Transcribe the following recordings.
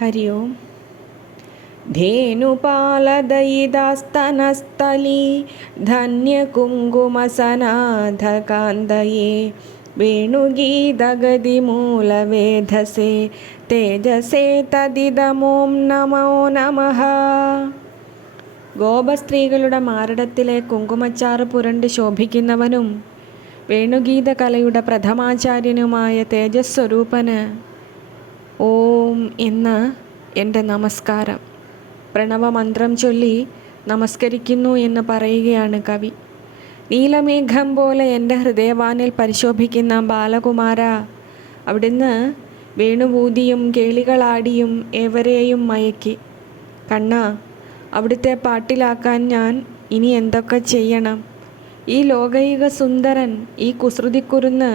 ഹരി ഓം. ധേനുപാലദയിതാസ്തനസ്ഥലീ ധന്യകുങ്കുമസനാധകാന്തയേ വേണുഗീതഗതിമൂലവേധസേ തേജസേ തദിദമോം നമോ നമഃ. ഗോപസ്ത്രീകളുടെ മാറിടത്തിലെ കുങ്കുമച്ചാറ് പുരണ്ട് ശോഭിക്കുന്നവനും വേണുഗീത കലയുടെ പ്രഥമാചാര്യനുമായ തേജസ്വരൂപന് ഓം എന്ന് എൻ്റെ നമസ്കാരം. പ്രണവമന്ത്രം ചൊല്ലി നമസ്കരിക്കുന്നു എന്ന് പറയുകയാണ് കവി. നീലമേഘം പോലെ എൻ്റെ ഹൃദയവാനിൽ പരിശോഭിക്കുന്ന ബാലകുമാര, അവിടുന്ന് വേണുവൂതിയും കേളികളാടിയും ഏവരെയും മയക്കി. കണ്ണ, അവിടുത്തെ പാട്ടിലാക്കാൻ ഞാൻ ഇനി എന്തൊക്കെ ചെയ്യണം? ഈ ലോകൈക സുന്ദരൻ, ഈ കുസൃതിക്കുരുന്ന്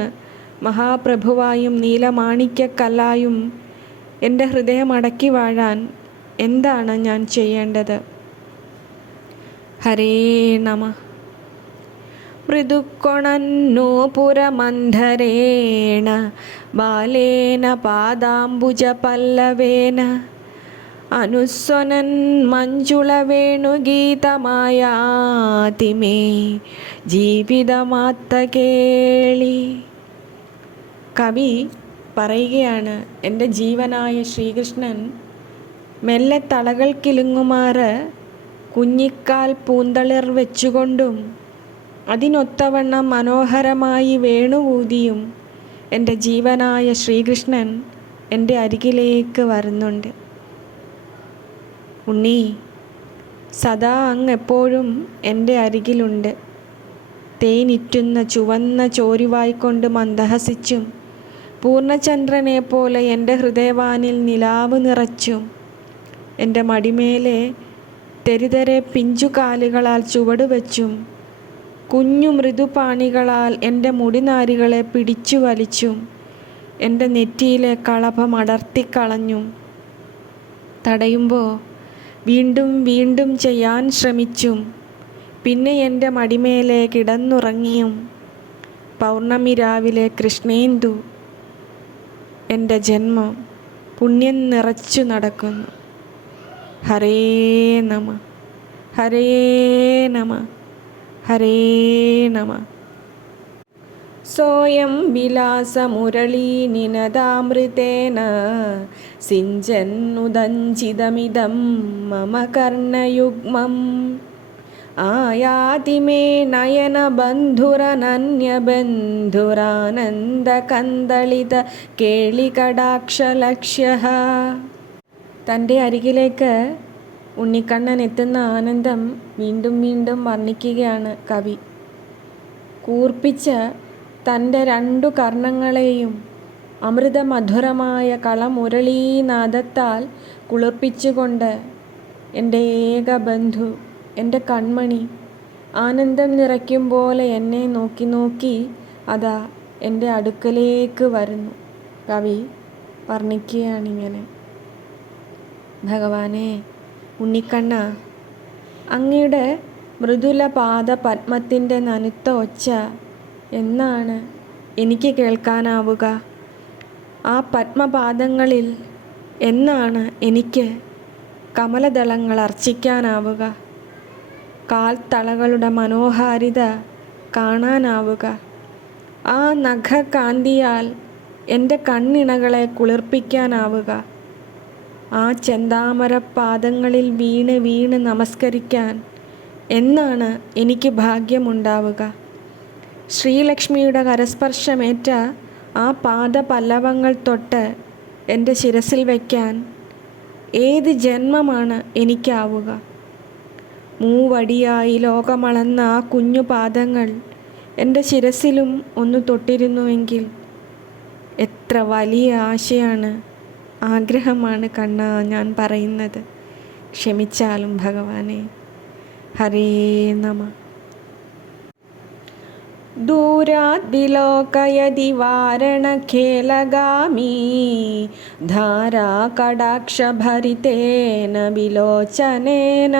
മഹാപ്രഭുവായും നീലമാണിക്യക്കല്ലായും എൻ്റെ ഹൃദയം അടക്കി വാഴാൻ എന്താണ് ഞാൻ ചെയ്യേണ്ടത്? ഹരേ നമ. മൃദുക്കൊണന്നൂപുരമന്ധരേണ ബാലേന പാദാംബുജപല്ലവേന അനുസ്വനൻ മഞ്ജുളവേണുഗീതമായാതിമേ ജീവിതമാത്ത കേളി. കവി പറയുകയാണ്, എൻ്റെ ജീവനായ ശ്രീകൃഷ്ണൻ മെല്ലെ തളകൾ കിലുങ്ങുമാറ് കുഞ്ഞിക്കാൽ പൂന്തളിർ വെച്ചുകൊണ്ടും അതിനൊത്തവണ്ണം മനോഹരമായി വേണുവൂതിയും എൻ്റെ ജീവനായ ശ്രീകൃഷ്ണൻ എൻ്റെ അരികിലേക്ക് വരുന്നുണ്ട്. ഉണ്ണി, സദാ അങ്ങ് എപ്പോഴും എൻ്റെ അരികിലുണ്ട്. തേനിറ്റുന്ന ചുവന്ന ചോരുവായിക്കൊണ്ട് മന്ദഹസിച്ചും പൂർണ്ണചന്ദ്രനെ പോലെ എൻ്റെ ഹൃദയവാനിൽ നിലാവ് നിറച്ചും എൻ്റെ മടിമേലെ തെരിതെരെ പിഞ്ചുകാലുകളാൽ ചുവടുവെച്ചും കുഞ്ഞു മൃദുപാണികളാൽ എൻ്റെ മുടിനാരികളെ പിടിച്ചു വലിച്ചും എൻ്റെ നെറ്റിയിലെ കളഭം അടർത്തിക്കളഞ്ഞും തടയുമ്പോൾ വീണ്ടും വീണ്ടും ചെയ്യാൻ ശ്രമിച്ചും പിന്നെ എൻ്റെ മടിമേലെ കിടന്നുറങ്ങിയും പൗർണമി രാവിലെ കൃഷ്ണേന്ദു എൻ്റെ ജന്മം പുണ്യം നിറച്ചു നടക്കുന്നു. ഹരേ നമ, ഹരേ നമ, ഹരേ നമ. സോയം വിലാസമുരളീനിനദാമൃതേന സിഞ്ചന്നുദഞ്ചിതമിദം മമ കർണയുഗ്മം ആയാതി മേ നയനബന്ധുരനന്യബന്ധുരാനന്ദകന്ദളിത കേളികടാക്ഷലക്ഷ്യഃ. തൻ്റെ അരികിലേക്ക് ഉണ്ണിക്കണ്ണൻ എത്തുന്ന ആനന്ദം വീണ്ടും വീണ്ടും വർണ്ണിക്കുകയാണ് കവി. കൂർപ്പിച്ച തൻ്റെ രണ്ടു കർണങ്ങളെയും അമൃതമധുരമായ കളമുരളീനാദത്താൽ കുളിർപ്പിച്ചുകൊണ്ട് എൻ്റെ ഏക ബന്ധു, എൻ്റെ കൺമണി ആനന്ദം നിറയ്ക്കും പോലെ എന്നെ നോക്കി നോക്കി അതാ എൻ്റെ അടുക്കലേക്ക് വരുന്നു. കവി വർണ്ണിക്കുകയാണിങ്ങനെ. ഭഗവാനെ, ഉണ്ണിക്കണ്ണ, അങ്ങയുടെ മൃദുല പാദ പത്മത്തിൻ്റെ നനുത്ത ഒച്ച എന്നാണ് എനിക്ക് കേൾക്കാനാവുക? ആ പത്മപാദങ്ങളിൽ എന്നാണ് എനിക്ക് കമലദളങ്ങൾ അർച്ചിക്കാനാവുക? കാൽത്തളകളുടെ മനോഹാരിത കാണാനാവുക? ആ നഖകാന്തിയാൽ എൻ്റെ കണ്ണിണകളെ കുളിർപ്പിക്കാനാവുക? ആ ചെന്താമരപ്പാദങ്ങളിൽ വീണ് വീണ് നമസ്കരിക്കാൻ എന്നാണ് എനിക്ക് ഭാഗ്യമുണ്ടാവുക? ശ്രീലക്ഷ്മിയുടെ കരസ്പർശമേറ്റ ആ പാദപല്ലവങ്ങൾ തൊട്ട് എൻ്റെ ശിരസിൽ വയ്ക്കാൻ ഏത് ജന്മമാണ് എനിക്കാവുക? മൂവടിയായി ലോകമളന്ന ആ കുഞ്ഞു പാദങ്ങൾ എൻ്റെ ശിരസിലും ഒന്ന് തൊട്ടിരുന്നുവെങ്കിൽ എത്ര വലിയ ആശയാണ്, ആഗ്രഹമാണ് കണ്ണാ ഞാൻ പറയുന്നത്. ക്ഷമിച്ചാലും ഭഗവാനെ. ഹരേ നമ. ദൂരാദ്വിലോകയതി വാരണഖേലഗാമീ ധാരാകടാക്ഷഭരിതേന വിലോചനേന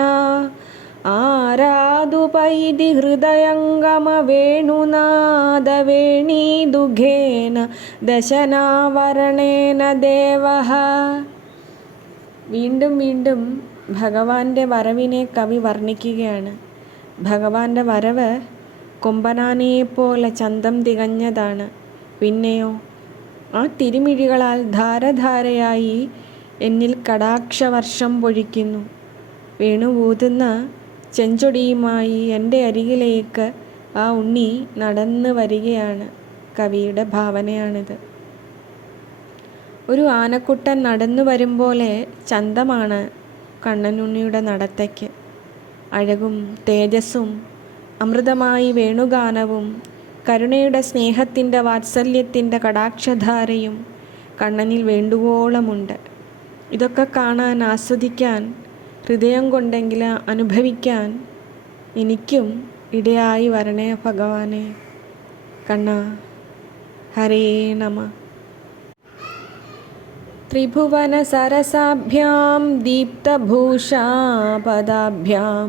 ആരാധുപൈതി ഹൃദയംഗമവേണുനാദവേണീദുഘേന 'ദശനാവരണേന ദേവഃ വീണ്ടും വീണ്ടും ഭഗവാന്റെ വരവിനെ കവി വർണ്ണിക്കുകയാണ്. ഭഗവാന്റെ വരവ് കൊമ്പനാനയെപ്പോലെ ചന്തം തികഞ്ഞതാണ്. പിന്നെയോ ആ തിരുമിഴികളാൽ ധാരധാരയായി എന്നിൽ കടാക്ഷവർഷം പൊഴിക്കുന്നു. വേണുവൂതുന്ന ചെഞ്ചൊടിയുമായി എൻ്റെ അരികിലേക്ക് ആ ഉണ്ണി നടന്നു വരികയാണ്. കവിയുടെ ഭാവനയാണിത്. ഒരു ആനക്കുട്ടൻ നടന്നു വരും പോലെ ചന്തമാണ് കണ്ണനുണ്ണിയുടെ നടത്തയ്ക്ക്. അഴകും തേജസ്സും അമൃതമായി വേണുഗാനവും കരുണയുടെ സ്നേഹത്തിൻ്റെ വാത്സല്യത്തിൻ്റെ കടാക്ഷധാരയും കണ്ണനിൽ വേണ്ടുവോളമുണ്ട്. ഇതൊക്കെ കാണാൻ, ആസ്വദിക്കാൻ, ഹൃദയം കൊണ്ടെങ്കിലും അനുഭവിക്കാൻ എനിക്കും ഇടയായി വരണേ ഭഗവാനെ. കണ്ണ, ഹരേ നമ. ത്രിഭുവന സരസാഭ്യാം ദീപ്തഭൂഷാപദാഭ്യാം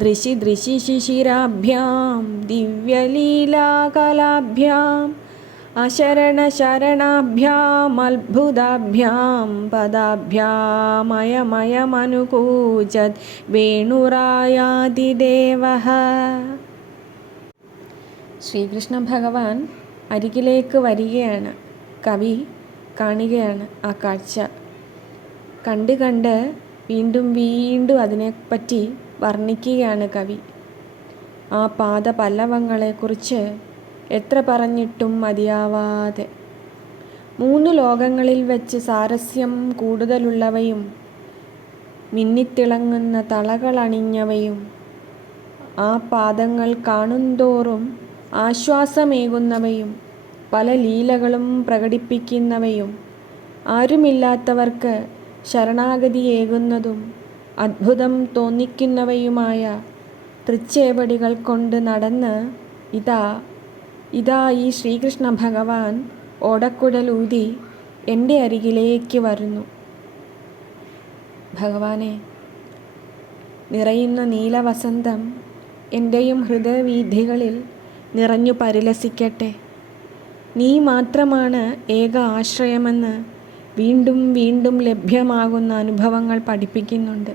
ദൃശി ദൃശി ശിശിരാഭ്യാം ദിവ്യലീലാകലാഭ്യാം അശരണശരണാഭ്യാം അത്ഭുതാഭ്യാം പദാഭ്യാമയമയമനുകൂചത് വേണുരായാതിദേവഃ. ശ്രീകൃഷ്ണ ഭഗവാൻ അരികിലേക്ക് വരികയാണ്. കവി കാണുകയാണ് ആ കാഴ്ച. കണ്ട് കണ്ട് വീണ്ടും വീണ്ടും അതിനെപ്പറ്റി വർണ്ണിക്കുകയാണ് കവി. ആ പാദപല്ലവങ്ങളെക്കുറിച്ച് എത്ര പറഞ്ഞിട്ടും മതിയാവാതെ. 3 ലോകങ്ങളിൽ വെച്ച് സാരസ്യം കൂടുതലുള്ളവയും മിന്നിത്തിളങ്ങുന്ന തളകളണിഞ്ഞവയും ആ പാദങ്ങൾ കാണുന്തോറും ആശ്വാസമേകുന്നവയും പല ലീലകളും പ്രകടിപ്പിക്കുന്നവയും ആരുമില്ലാത്തവർക്ക് ശരണാഗതിയേകുന്നതും അത്ഭുതം തോന്നിക്കുന്നവയുമായ തൃച്ചേവടികൾ കൊണ്ട് നടന്ന് ഇതാ ഈ ശ്രീകൃഷ്ണ ഭഗവാൻ ഓടക്കുഴലൂതി എൻ്റെ അരികിലേക്ക് വരുന്നു. ഭഗവാനെ, നിറയുന്ന നീലവസന്തം എൻ്റെയും ഹൃദയവീഥികളിൽ നിറഞ്ഞു പരിലസിക്കട്ടെ. നീ മാത്രമാണ് ഏക ആശ്രയമെന്ന് വീണ്ടും വീണ്ടും ലഭ്യമാകുന്ന അനുഭവങ്ങൾ പഠിപ്പിക്കുന്നുണ്ട്.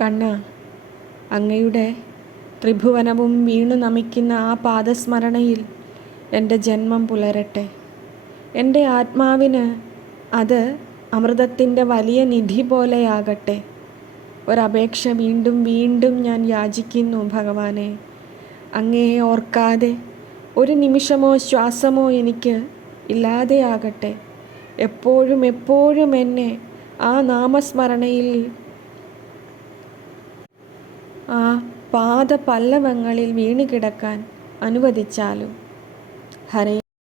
കണ്ണ, അങ്ങയുടെ ത്രിഭുവനവും വീണു നമിക്കുന്ന ആ പാദസ്മരണയിൽ എൻ്റെ ജന്മം പുലരട്ടെ. എൻ്റെ ആത്മാവിന് അത് അമൃതത്തിൻ്റെ വലിയ നിധി പോലെയാകട്ടെ. ഒരപേക്ഷ വീണ്ടും വീണ്ടും ഞാൻ യാചിക്കുന്നു ഭഗവാനെ. അങ്ങയെ ഓർക്കാതെ ഒരു നിമിഷമോ ശ്വാസമോ എനിക്ക് ഇല്ലാതെയാകട്ടെ. എപ്പോഴും എപ്പോഴും എന്നെ ആ നാമസ്മരണയിൽ, ആ പാദപല്ലവങ്ങളിൽ വീണുകിടക്കാൻ അനുവദിച്ചാലും. ഹരേ